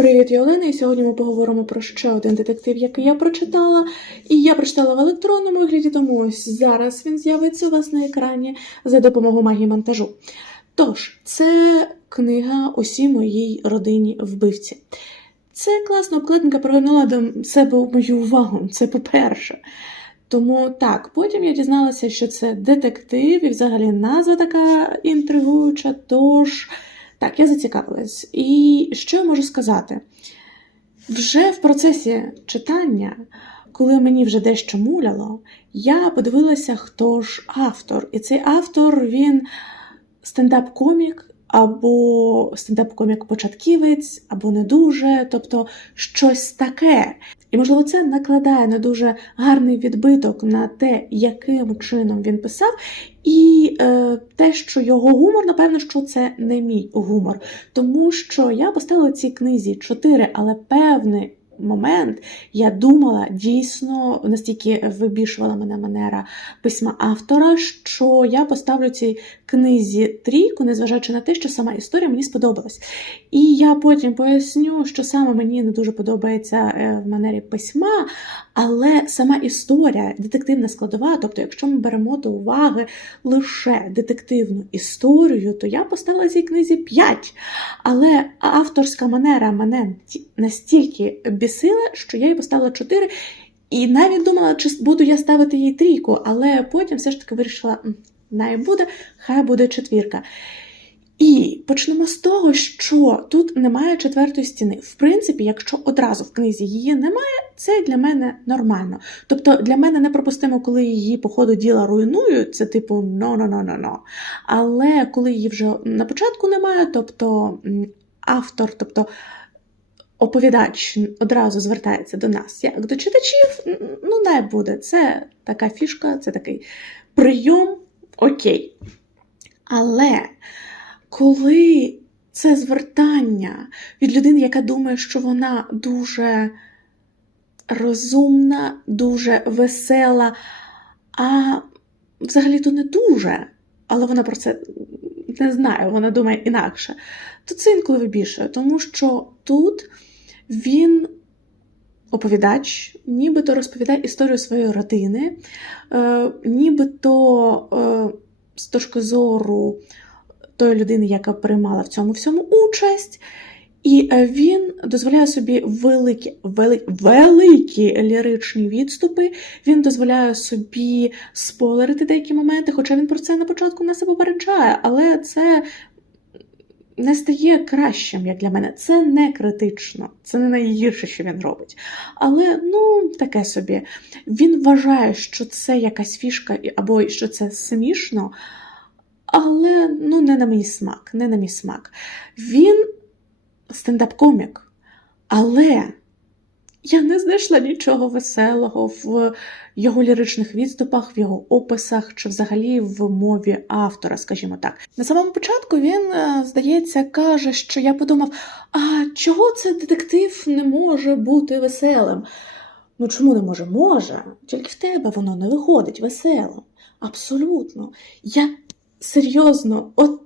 Привіт, я і сьогодні ми поговоримо про ще один детектив, який я прочитала. І я прочитала в електронному вигляді, тому ось зараз він з'явиться у вас на екрані за допомогою магії монтажу. Тож, це книга усій моїй родині вбивці. Це класна обкладинка привернула до себе мою увагу. Це по-перше. Тому так, потім я дізналася, що це детектив, і взагалі назва така інтригуюча. Тож. Так, я зацікавилась. І що я можу сказати? Вже в процесі читання, коли мені вже дещо муляло, я подивилася, хто ж автор. І цей автор він стендап-комік, або стендап-комік-початківець, або не дуже, тобто щось таке. І, можливо, це накладає на дуже гарний відбиток на те, яким чином він писав, і е, те, що його гумор, напевно, що це не мій гумор. Тому що я поставила цій книзі 4, але певний момент я думала дійсно настільки вибішувала мене манера письма автора, що я поставлю цій книзі трійку, незважаючи на те, що сама історія мені сподобалась. І я потім поясню, що саме мені не дуже подобається е, в манері письма, але сама історія, детективна складова, тобто, якщо ми беремо до уваги лише детективну історію, то я поставила цій книзі 5. Але авторська манера мене настільки бісила, що я їй поставила 4. І навіть думала, чи буду я ставити їй трійку, але потім все ж таки вирішила, «М, най буде, хай буде четвірка. І почнемо з того, що тут немає четвертої стіни. В принципі, якщо одразу в книзі її немає, це для мене нормально. Тобто для мене неприпустимо, коли її по ходу діла руйнують, це типу no-no-no-no-no. Але коли її вже на початку немає, тобто автор, тобто оповідач одразу звертається до нас, як до читачів, ну не буде. Це така фішка, це такий прийом, окей. Але коли це звертання від людини, яка думає, що вона дуже розумна, дуже весела, а взагалі-то не дуже, але вона про це не знає, вона думає інакше, то це інколи вибішує, тому що тут він. Оповідач, нібито розповідає історію своєї родини, е, нібито е, з точки зору тої людини, яка приймала в цьому всьому участь. І е, він дозволяє собі великі, вели, великі ліричні відступи. Він дозволяє собі спойлерити деякі моменти, хоча він про це на початку нас і попереджає, але це не стає кращим, як для мене. Це не критично, це не найгірше, що він робить. Але ну, таке собі. Він вважає, що це якась фішка або що це смішно. Але ну, не на мій смак, не на мій смак. Він стендап-комік, але я не знайшла нічого веселого в його ліричних відступах, в його описах чи взагалі в мові автора, скажімо так. На самому початку він, е, здається, каже, що я подумав: а чого це детектив не може бути веселим? Ну чому не може? Може, тільки в тебе воно не виходить веселим. Абсолютно. Я серйозно, от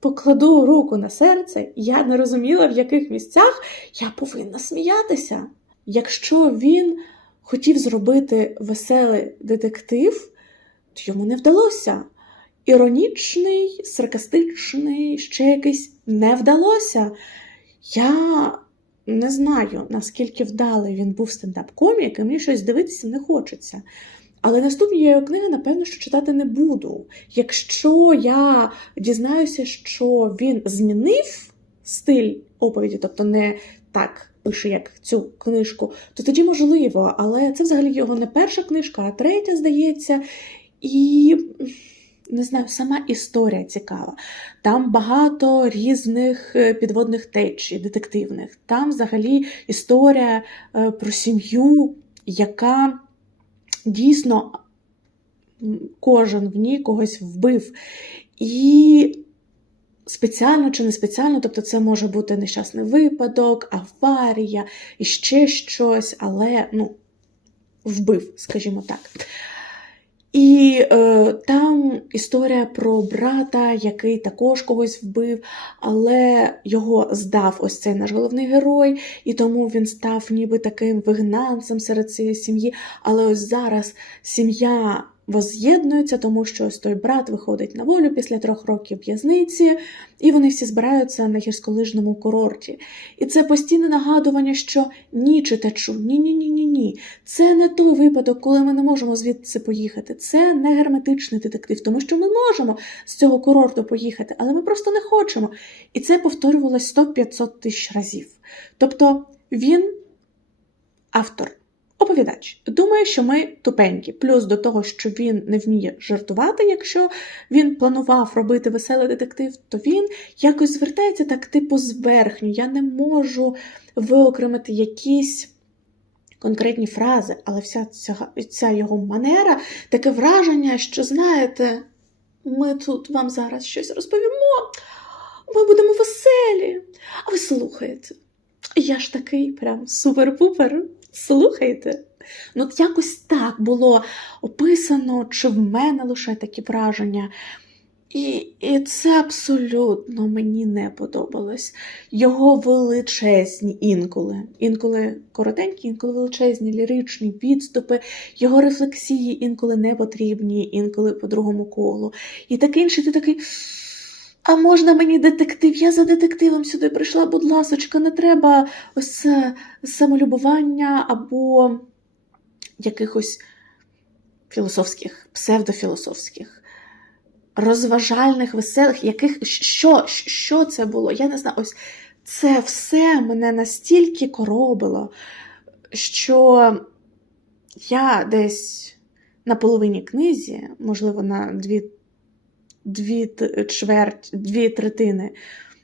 покладу руку на серце, я не розуміла, в яких місцях я повинна сміятися. Якщо він хотів зробити веселий детектив, то йому не вдалося. Іронічний, саркастичний, ще якийсь не вдалося. Я не знаю, наскільки вдалий він був стендап-комік, і мені щось дивитися не хочеться. Але наступні я його книги, напевно, що читати не буду. Якщо я дізнаюся, що він змінив стиль оповіді, тобто не так пише, як цю книжку, то тоді можливо, але це взагалі його не перша книжка, а третя, здається. І не знаю, сама історія цікава. Там багато різних е, підводних течій, детективних. Там взагалі історія е, про сім'ю, яка дійсно кожен в ній когось вбив. І спеціально чи не спеціально, тобто це може бути нещасний випадок, аварія і ще щось, але ну, вбив, скажімо так. І е, там історія про брата, який також когось вбив, але його здав ось цей наш головний герой, і тому він став ніби таким вигнанцем серед цієї сім'ї. Але ось зараз сім'я воз'єднується, тому що ось той брат виходить на волю після трьох років в'язниці, і вони всі збираються на гірськолижному курорті. І це постійне нагадування, що ні, читачу, ні, ні, ні, ні, ні. Це не той випадок, коли ми не можемо звідси поїхати. Це не герметичний детектив, тому що ми можемо з цього курорту поїхати, але ми просто не хочемо. І це повторювалось 100-500 тисяч разів. Тобто він автор. Оповідач думає, що ми тупенькі. Плюс до того, що він не вміє жартувати, якщо він планував робити веселий детектив, то він якось звертається так, типу, зверхню. Я не можу виокремити якісь конкретні фрази, але вся ця, ця його манера таке враження, що знаєте, ми тут вам зараз щось розповімо, ми будемо веселі, а ви слухаєте. Я ж такий прям супер-пупер. Слухайте. Ну, от якось так було описано, чи в мене лише такі враження. І, і це абсолютно мені не подобалось. Його величезні інколи, інколи коротенькі, інколи величезні ліричні відступи, його рефлексії інколи не потрібні, інколи по другому колу. І таке інше, ти такий. А можна мені детектив? Я за детективом сюди прийшла, будь ласочка, не треба ось самолюбування або якихось філософських, псевдофілософських, розважальних, веселих, яких що, що це було? Я не знаю, ось це все мене настільки коробило, що я десь на половині книзі, можливо, на дві дві чверть, дві третини.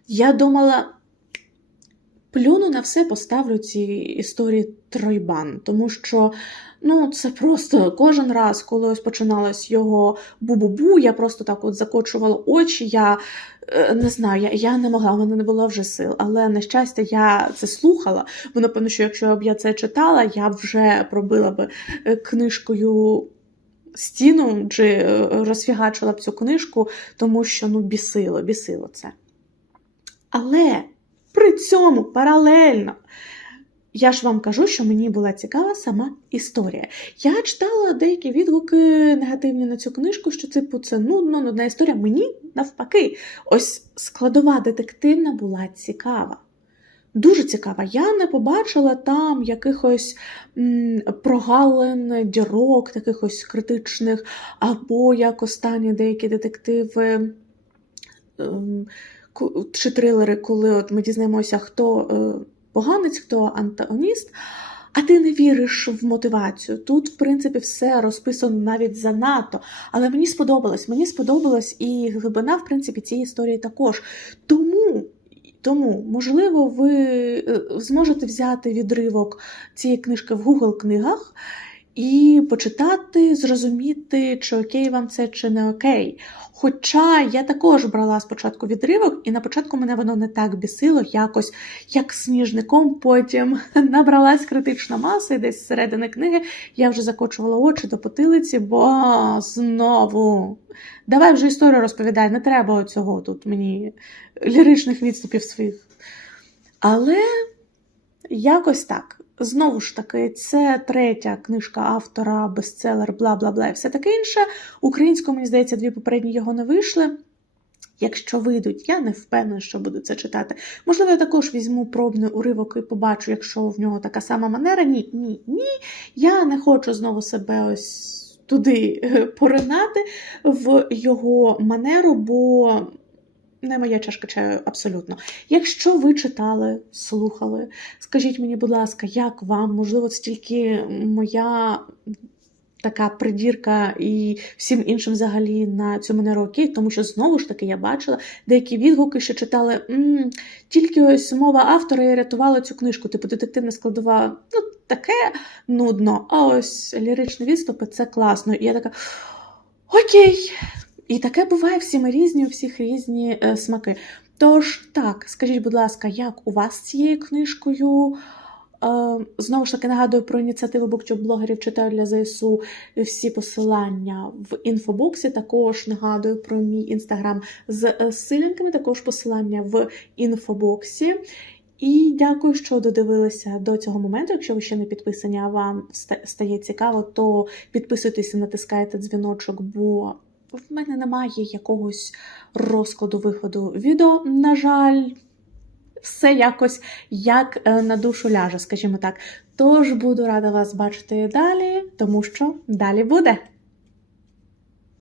Я думала, плюну на все поставлю ці історії тройбан, тому що ну, це просто кожен раз, коли ось починалось його бу-бу-бу, я просто так от закочувала очі. Я е, не знаю, я, я не могла, в мене не було вже сил. Але на щастя, я це слухала. Бо напевно, що якщо б я це читала, я б вже пробила б е, книжкою стіну чи е, розфігачила б цю книжку, тому що ну, бісило, бісило це. Але при цьому паралельно. Я ж вам кажу, що мені була цікава сама історія. Я читала деякі відгуки негативні на цю книжку, що типу це нудно, нудна історія. Мені навпаки, ось складова детективна була цікава. Дуже цікава. Я не побачила там якихось прогалин, дірок, таких критичних, або як останні деякі детективи ем, чи трилери, коли от ми дізнаємося, хто е, поганець, хто антагоніст. А ти не віриш в мотивацію. Тут, в принципі, все розписано навіть занадто. Але мені сподобалось. Мені сподобалась і глибина, в принципі, цієї історії також. Тому. Тому, можливо, ви е, зможете взяти відривок цієї книжки в Google книгах і почитати, зрозуміти, чи окей вам це, чи не окей. Хоча я також брала спочатку відривок, і на початку мене воно не так бісило, якось як сніжником. Потім набралась критична маса, і десь середини книги я вже закочувала очі до потилиці, бо знову. Давай вже історію розповідай, не треба цього тут мені ліричних відступів своїх. Але якось так. Знову ж таки, це третя книжка автора, бестселер, бла бла бла і все таке інше. Українською, мені здається, дві попередні його не вийшли. Якщо вийдуть, я не впевнена, що буду це читати. Можливо, я також візьму пробний уривок і побачу, якщо в нього така сама манера. Ні, ні, ні. Я не хочу знову себе ось туди поринати в його манеру, бо не моя чашка чаю абсолютно. Якщо ви читали, слухали, скажіть мені, будь ласка, як вам? Можливо, це тільки моя така придірка і всім іншим взагалі на цю манеру окей, тому що знову ж таки я бачила деякі відгуки, що читали М, тільки ось мова автора і рятувала цю книжку, типу детективна складова, ну таке нудно. А ось ліричні відступи це класно. І я така окей. І таке буває всі ми різні, у всіх різні е, смаки. Тож, так, скажіть, будь ласка, як у вас з цією книжкою? Е, знову ж таки нагадую про ініціативу буктюб-блогерів читаю для ЗСУ всі посилання в інфобоксі. Також нагадую про мій інстаграм з е, силінками, також посилання в інфобоксі. І дякую, що додивилися до цього моменту. Якщо ви ще не підписані, а вам стає цікаво, то підписуйтесь і натискайте дзвіночок, бо в мене немає якогось розкладу виходу відео. На жаль, все якось як е, на душу ляже, скажімо так. Тож буду рада вас бачити далі, тому що далі буде.